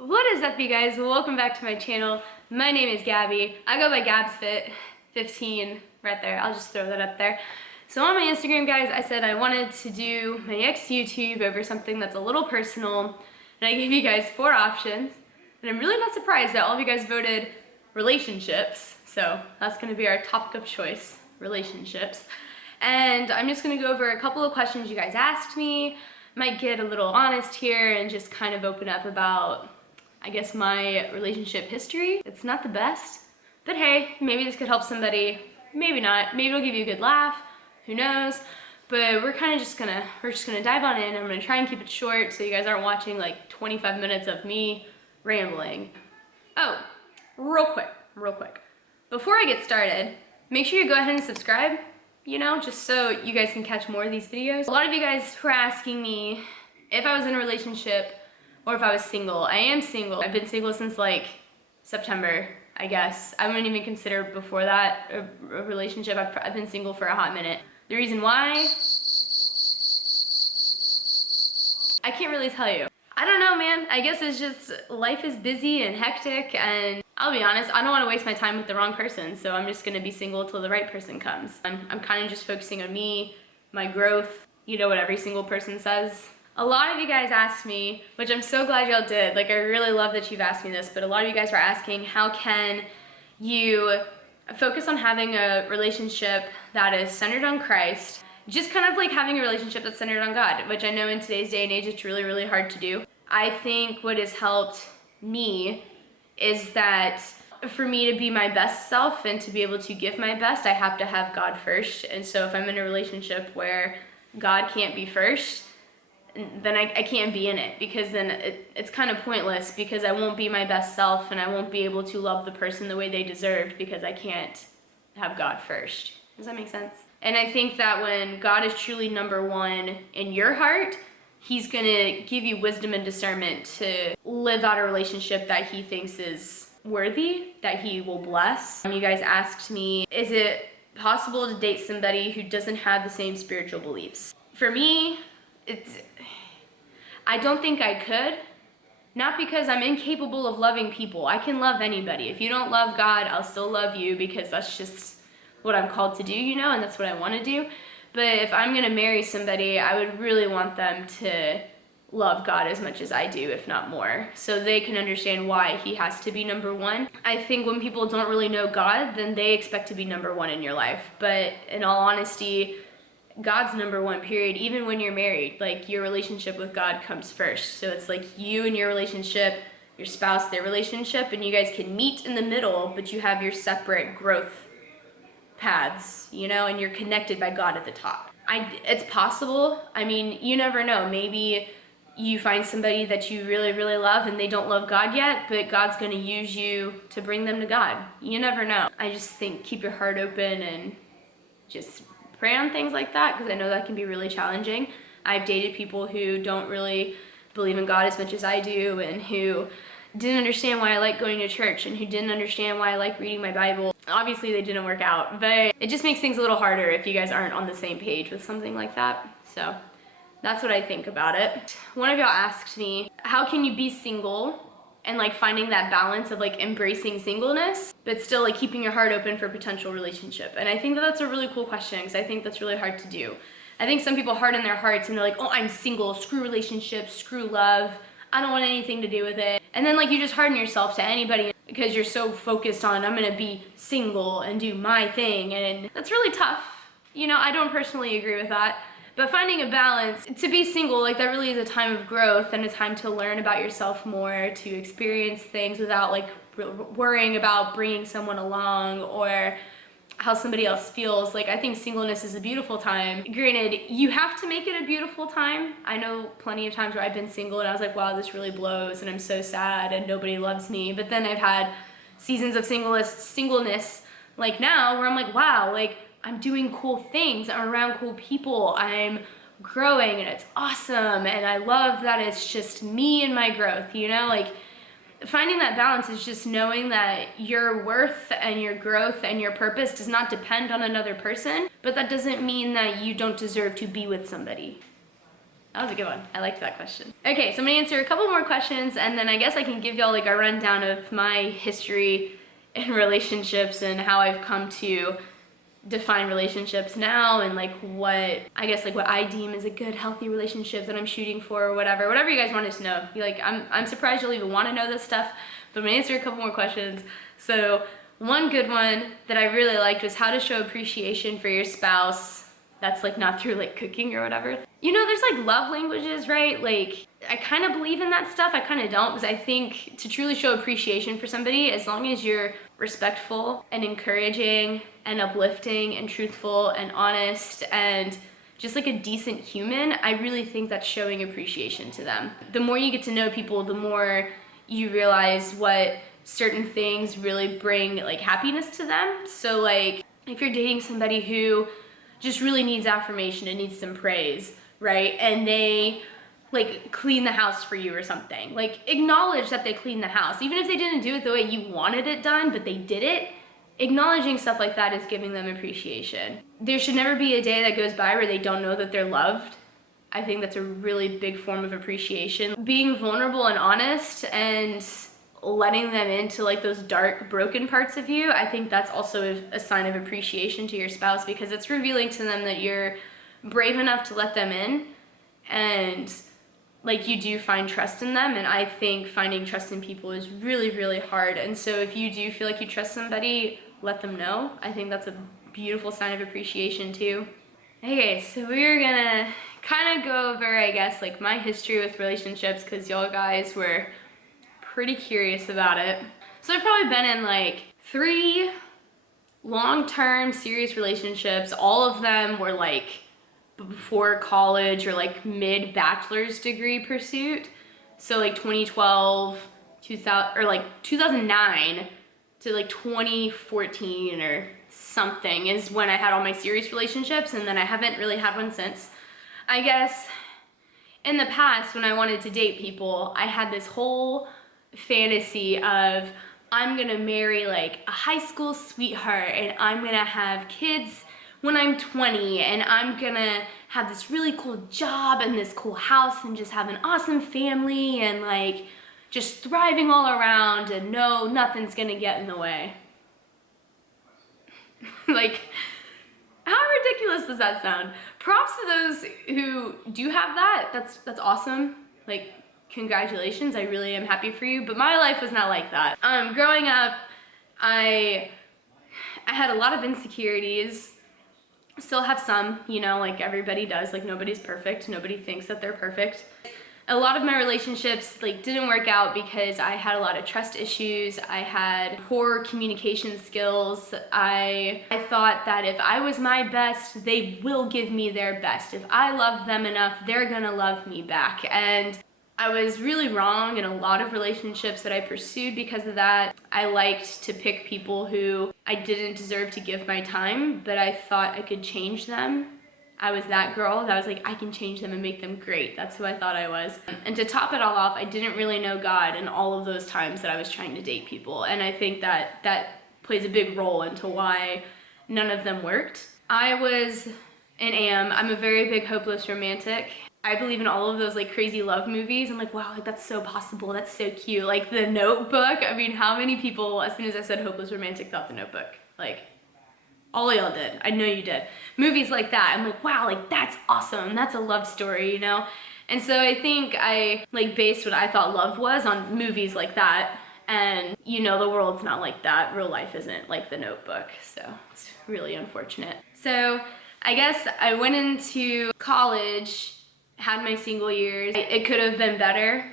What is up, you guys? Welcome back to my channel. My name is Gabby. I go by GabsFit15 right there. I'll just throw that up there. So on my Instagram, guys, I said I wanted to do my next YouTube over something that's a little personal, and I gave you guys 4 options, and I'm really not surprised that all of you guys voted relationships. So that's going to be our topic of choice, relationships. And I'm just going to go over a couple of questions you guys asked me. Might get a little honest here and just kind of open up about, I guess, my relationship history. It's not the best, but hey, maybe this could help somebody, maybe not. Maybe it'll give you a good laugh, who knows? But we're just gonna dive on in. I'm gonna try and keep it short so you guys aren't watching like 25 minutes of me rambling. Oh, real quick. Before I get started, make sure you go ahead and subscribe, just so you guys can catch more of these videos. A lot of you guys were asking me if I was in a relationship or if I was single. I am single. I've been single since like September, I guess. I wouldn't even consider before that a relationship. I've been single for a hot minute. The reason why, I can't really tell you. I don't know, man. I guess it's just life is busy and hectic, and I'll be honest, I don't want to waste my time with the wrong person, so I'm just gonna be single till the right person comes. I'm kind of just focusing on me, my growth, what every single person says. A lot of you guys asked me, which I'm so glad y'all did, like I really love that you've asked me this, but a lot of you guys were asking, how can you focus on having a relationship that is centered on Christ, just kind of like having a relationship that's centered on God, which I know in today's day and age it's really, really hard to do. I think what has helped me is that for me to be my best self and to be able to give my best, I have to have God first. And so if I'm in a relationship where God can't be first, then I can't be in it, because then it's kind of pointless, because I won't be my best self and I won't be able to love the person the way they deserved because I can't have God first. Does that make sense? And I think that when God is truly number one in your heart, He's gonna give you wisdom and discernment to live out a relationship that He thinks is worthy, that He will bless. You guys asked me, is it possible to date somebody who doesn't have the same spiritual beliefs? For me, I don't think I could. Not because I'm incapable of loving people. I can love anybody. If you don't love God, I'll still love you, because that's just what I'm called to do, and that's what I want to do. But if I'm gonna marry somebody, I would really want them to love God as much as I do, if not more, so they can understand why He has to be number one. I think when people don't really know God, then they expect to be number one in your life. But in all honesty, God's number one, period. Even when you're married, like, your relationship with God comes first. So it's like you and your relationship, your spouse, their relationship, and you guys can meet in the middle, but you have your separate growth paths, and you're connected by God at the top. It's possible. I mean, you never know. Maybe you find somebody that you really, really love and they don't love God yet, but God's gonna use you to bring them to God. You never know. I just think keep your heart open and just pray on things like that, because I know that can be really challenging. I've dated people who don't really believe in God as much as I do, and who didn't understand why I like going to church, and who didn't understand why I like reading my Bible. Obviously they didn't work out, but it just makes things a little harder if you guys aren't on the same page with something like that. So that's what I think about it. One of y'all asked me, how can you be single and like finding that balance of like embracing singleness, but still like keeping your heart open for a potential relationship? And I think that that's a really cool question, because I think that's really hard to do. I think some people harden their hearts and they're like, oh, I'm single, screw relationships, screw love, I don't want anything to do with it. And then like you just harden yourself to anybody because you're so focused on, I'm gonna be single and do my thing, and that's really tough. I don't personally agree with that. But finding a balance, to be single, like, that really is a time of growth and a time to learn about yourself more, to experience things without like worrying about bringing someone along or how somebody else feels. Like, I think singleness is a beautiful time. Granted, you have to make it a beautiful time. I know plenty of times where I've been single and I was like, wow, this really blows and I'm so sad and nobody loves me. But then I've had seasons of singleness like now, where I'm like, wow, like, I'm doing cool things, I'm around cool people, I'm growing, and it's awesome, and I love that it's just me and my growth, like, finding that balance is just knowing that your worth and your growth and your purpose does not depend on another person, but that doesn't mean that you don't deserve to be with somebody. That was a good one. I liked that question. Okay, so I'm gonna answer a couple more questions, and then I guess I can give y'all like a rundown of my history in relationships and how I've come to define relationships now, and like what I deem as a good, healthy relationship that I'm shooting for, or whatever you guys wanted to know. Like, I'm surprised you'll even want to know this stuff, but I'm gonna answer a couple more questions. So one good one that I really liked was how to show appreciation for your spouse. That's like not through like cooking or whatever. You know, there's like love languages, right? Like, I kind of believe in that stuff. I kind of don't, because I think to truly show appreciation for somebody, as long as you're respectful and encouraging and uplifting and truthful and honest and just like a decent human, I really think that's showing appreciation to them. The more you get to know people, the more you realize what certain things really bring like happiness to them. So like, if you're dating somebody who just really needs affirmation and needs some praise, right? And they like clean the house for you or something. Like, acknowledge that they cleaned the house. Even if they didn't do it the way you wanted it done, but they did it, acknowledging stuff like that is giving them appreciation. There should never be a day that goes by where they don't know that they're loved. I think that's a really big form of appreciation. Being vulnerable and honest and letting them into like those dark, broken parts of you, I think that's also a sign of appreciation to your spouse, because it's revealing to them that you're brave enough to let them in, and like you do find trust in them. And I think finding trust in people is really, really hard. And so if you do feel like you trust somebody, let them know. I think that's a beautiful sign of appreciation too. Okay, so we're gonna kind of go over, I guess, like my history with relationships, because y'all guys were pretty curious about it. So I've probably been in like 3 long-term serious relationships. All of them were like before college or like mid-bachelor's degree pursuit. So like 2012, 2000, or like 2009 to like 2014 or something is when I had all my serious relationships, and then I haven't really had one since. I guess in the past, when I wanted to date people, I had this whole fantasy of, I'm gonna marry like a high school sweetheart, and I'm gonna have kids when I'm 20, and I'm gonna have this really cool job and this cool house and just have an awesome family and like just thriving all around, and no, nothing's gonna get in the way. Like, how ridiculous does that sound? Props to those who do have that. That's awesome. Like, congratulations, I really am happy for you, but my life was not like that. Growing up, I had a lot of insecurities. Still have some, you know, like everybody does. Like, nobody's perfect. Nobody thinks that they're perfect. A lot of my relationships like didn't work out because I had a lot of trust issues. I had poor communication skills. I thought that if I was my best, they will give me their best. If I love them enough, they're gonna love me back. And I was really wrong in a lot of relationships that I pursued because of that. I liked to pick people who I didn't deserve to give my time, but I thought I could change them. I was that girl that was like, I can change them and make them great. That's who I thought I was. And to top it all off, I didn't really know God in all of those times that I was trying to date people. And I think that plays a big role into why none of them worked. I was and am, I'm a very big hopeless romantic. I believe in all of those like crazy love movies. I'm like, wow, like that's so possible. That's so cute. Like The Notebook. I mean, how many people, as soon as I said hopeless romantic, thought The Notebook? Like, all of y'all did. I know you did. Movies like that, I'm like, wow, like that's awesome. That's a love story, you know? And so I think I like based what I thought love was on movies like that. And you know, the world's not like that. Real life isn't like The Notebook. So it's really unfortunate. So I guess I went into college, had my single years. It could have been better.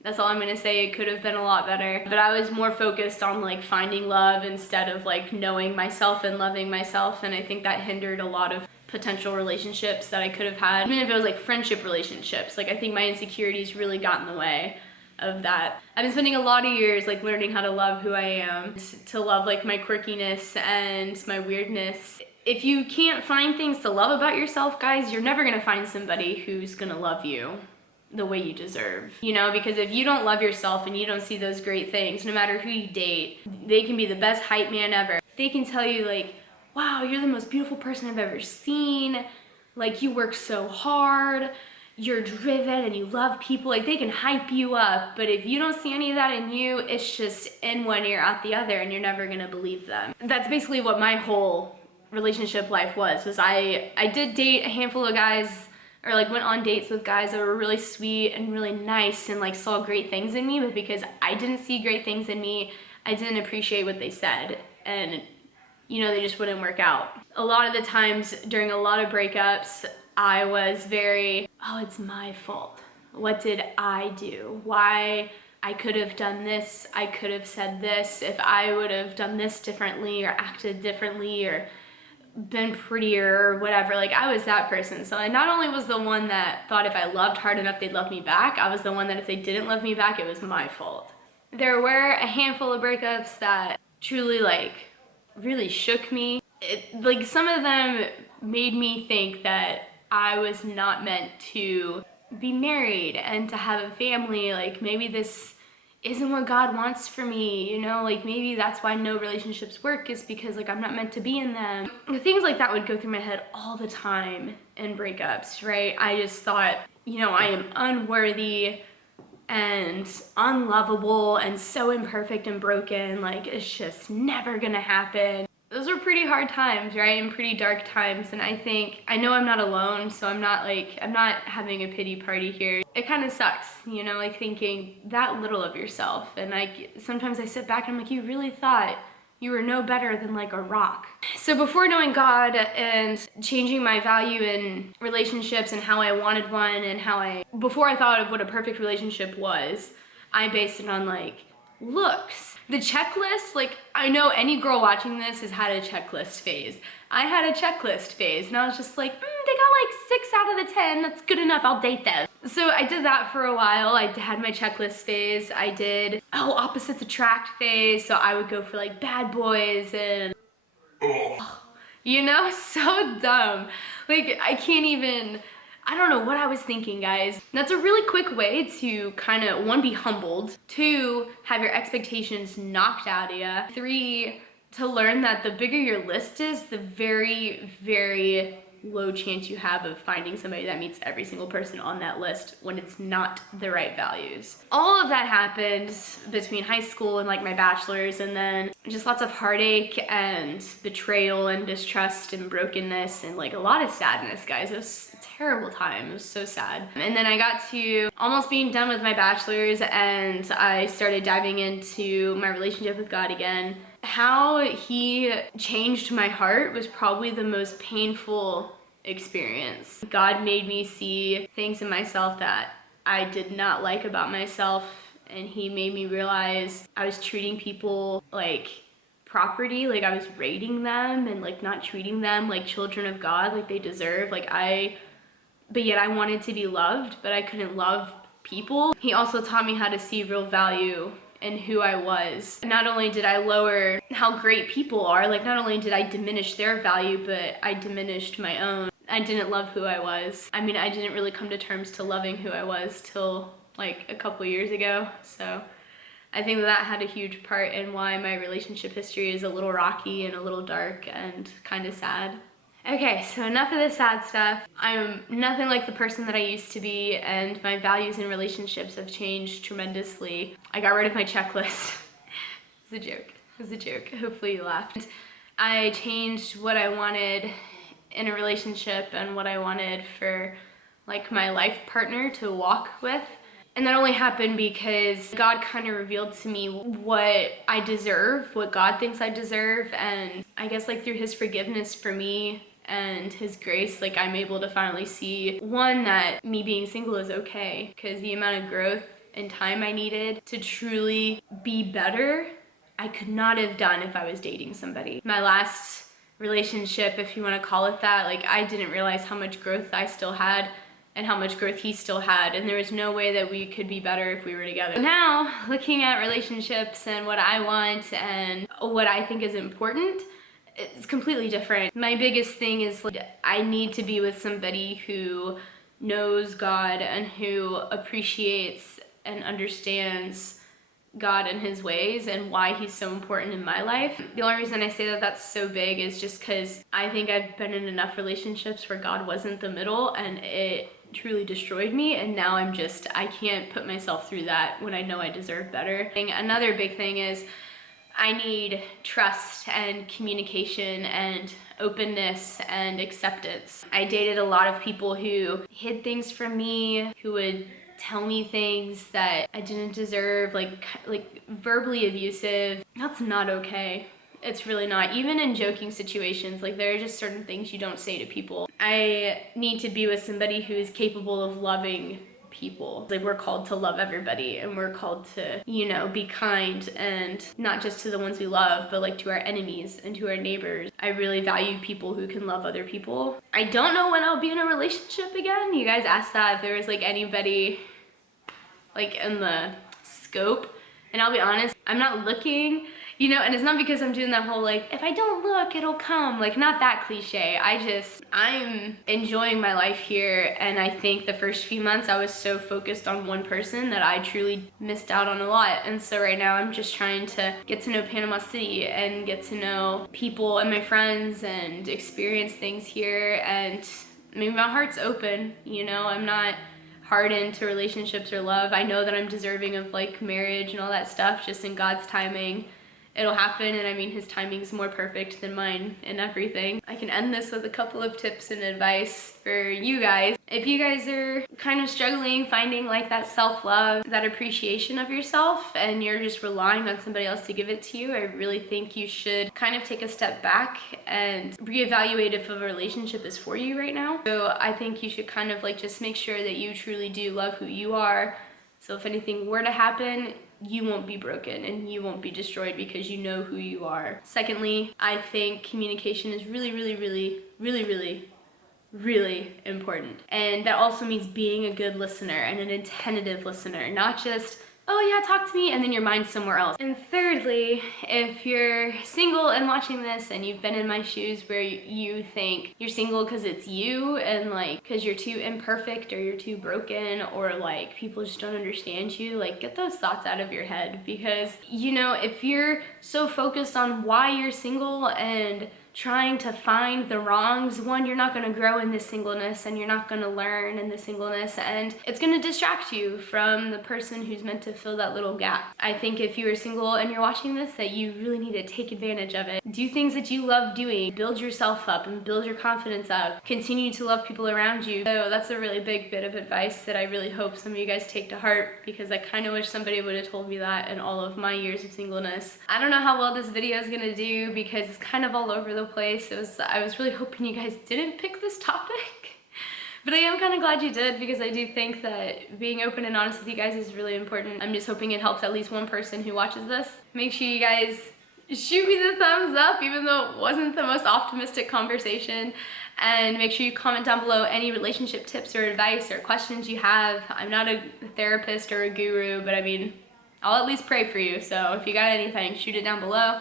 That's all I'm gonna say. It could have been a lot better. But I was more focused on like finding love instead of like knowing myself and loving myself. And I think that hindered a lot of potential relationships that I could have had. Even if it was like friendship relationships, like I think my insecurities really got in the way of that. I've been spending a lot of years like learning how to love who I am, to love like my quirkiness and my weirdness. If you can't find things to love about yourself, guys, you're never gonna find somebody who's gonna love you the way you deserve, you know, because if you don't love yourself and you don't see those great things, no matter who you date, they can be the best hype man ever. They can tell you like, wow, you're the most beautiful person I've ever seen. Like, you work so hard. you're driven and you love people, like they can hype you up, but if you don't see any of that in you, it's just in one ear out the other, and you're never gonna believe them. That's basically what my whole relationship life was I did date a handful of guys, or like went on dates with guys that were really sweet and really nice and like saw great things in me, but because I didn't see great things in me, I didn't appreciate what they said, and they just wouldn't work out. A lot of the times during a lot of breakups, I was very, oh, it's my fault. What did I do? Why? I could have done this, I could have said this, if I would have done this differently or acted differently or been prettier or whatever. Like, I was that person. So I not only was the one that thought if I loved hard enough they'd love me back, I was the one that if they didn't love me back, it was my fault. There were a handful of breakups that truly really shook me. Like, some of them made me think that I was not meant to be married and to have a family. Like, maybe this isn't what God wants for me, like maybe that's why no relationships work, is because like I'm not meant to be in them. Things like that would go through my head all the time in breakups, right? I just thought, I am unworthy and unlovable and so imperfect and broken, like it's just never gonna happen. Those are pretty hard times, right? And pretty dark times. And I know I'm not alone, so I'm not having a pity party here. It kind of sucks, like thinking that little of yourself. And sometimes I sit back and I'm like, you really thought you were no better than like a rock. So before knowing God and changing my value in relationships and how I wanted one, and before I thought of what a perfect relationship was, I based it on like looks. The checklist, like I know any girl watching this has had a checklist phase. I had a checklist phase and I was just like, they got like 6 out of the 10, that's good enough, I'll date them. So I did that for a while. I had my checklist phase. I did, opposites attract phase. So I would go for like bad boys and, so dumb. Like I don't know what I was thinking, guys. That's a really quick way to kind of, 1, be humbled, 2, have your expectations knocked out of you, 3, to learn that the bigger your list is, the very, very low chance you have of finding somebody that meets every single person on that list when it's not the right values. All of that happened between high school and like my bachelor's, and then just lots of heartache and betrayal and distrust and brokenness and like a lot of sadness, guys. It was a terrible time. It was so sad. And then I got to almost being done with my bachelor's and I started diving into my relationship with God again. How he changed my heart was probably the most painful experience. God made me see things in myself that I did not like about myself, and he made me realize I was treating people like property, like I was rating them and like not treating them like children of God, like they deserve. But yet I wanted to be loved, but I couldn't love people. He also taught me how to see real value in who I was. Not only did I lower how great people are, like not only did I diminish their value, but I diminished my own. I didn't love who I was. I didn't really come to terms to loving who I was till like a couple years ago. So I think that had a huge part in why my relationship history is a little rocky and a little dark and kind of sad. Okay, so enough of the sad stuff. I'm nothing like the person that I used to be, and my values in relationships have changed tremendously. I got rid of my checklist. It's a joke. Hopefully you laughed. I changed what I wanted in a relationship and what I wanted for like my life partner to walk with. And that only happened because God kind of revealed to me what I deserve, what God thinks I deserve, and I guess like through his forgiveness for me and his grace, like I'm able to finally see, one, that me being single is okay, because the amount of growth and time I needed to truly be better, I could not have done if I was dating somebody. My last relationship, if you want to call it that, like I didn't realize how much growth I still had and how much growth he still had, and there was no way that we could be better if we were together. Now, looking at relationships and what I want and what I think is important, it's completely different. My biggest thing is like I need to be with somebody who knows God and who appreciates and understands God and his ways and why he's so important in my life. The only reason I say that that's so big is just because I think I've been in enough relationships where God wasn't the middle, and it truly destroyed me, and now I can't put myself through that when I know I deserve better. And another big thing is I need trust and communication and openness and acceptance. I dated a lot of people who hid things from me, who would tell me things that I didn't deserve, like verbally abusive. That's not okay. It's really not. Even in joking situations, like there are just certain things you don't say to people. I need to be with somebody who is capable of loving people. Like we're called to love everybody, and we're called to, you know, be kind, and not just to the ones we love, but like to our enemies and to our neighbors. I really value people who can love other people. I don't know when I'll be in a relationship again. You guys asked that if there was like anybody like in the scope, and I'll be honest, I'm not looking, you know, and it's not because I'm doing that whole like, if I don't look, it'll come, like not that cliche. I'm enjoying my life here, and I think the first few months I was so focused on one person that I truly missed out on a lot. And so right now I'm just trying to get to know Panama City and get to know people and my friends and experience things here, and maybe my heart's open, you know, I'm not hardened to relationships or love. I know that I'm deserving of like marriage and all that stuff. Just in God's timing, it'll happen. And I mean, his timing's more perfect than mine and everything. I can end this with a couple of tips and advice for you guys. If you guys are kind of struggling finding like that self-love, that appreciation of yourself, and you're just relying on somebody else to give it to you, I really think you should kind of take a step back and reevaluate if a relationship is for you right now. So I think you should kind of like just make sure that you truly do love who you are. So if anything were to happen, you won't be broken and you won't be destroyed because you know who you are. Secondly, I think communication is really, really, really, really, really, really important. And that also means being a good listener and an attentive listener, not just, oh yeah, talk to me, and then your mind's somewhere else. And thirdly, if you're single and watching this and you've been in my shoes where you think you're single because it's you and like because you're too imperfect or you're too broken or like people just don't understand you, like get those thoughts out of your head. Because, you know, if you're so focused on why you're single and trying to find the wrongs, one, you're not going to grow in this singleness, and you're not going to learn in this singleness, and it's going to distract you from the person who's meant to fill that little gap. I think if you are single and you're watching this, that you really need to take advantage of it. Do things that you love doing, build yourself up and build your confidence up, continue to love people around you. So that's a really big bit of advice that I really hope some of you guys take to heart, because I kind of wish somebody would have told me that in all of my years of singleness. I don't know how well this video is going to do because it's kind of all over the place. I was really hoping you guys didn't pick this topic, but I am kind of glad you did, because I do think that being open and honest with you guys is really important. I'm just hoping it helps at least one person who watches this. Make sure you guys shoot me the thumbs up, even though it wasn't the most optimistic conversation, and make sure you comment down below any relationship tips or advice or questions you have. I'm not a therapist or a guru, but I mean, I'll at least pray for you. So if you got anything, shoot it down below.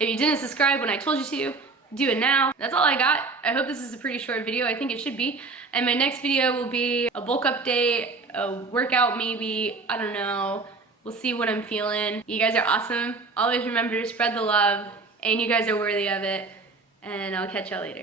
If you didn't subscribe when I told you to, do it now. That's all I got. I hope this is a pretty short video. I think it should be. And my next video will be a bulk update, a workout maybe, I don't know. We'll see what I'm feeling. You guys are awesome. Always remember to spread the love, and you guys are worthy of it. And I'll catch y'all later.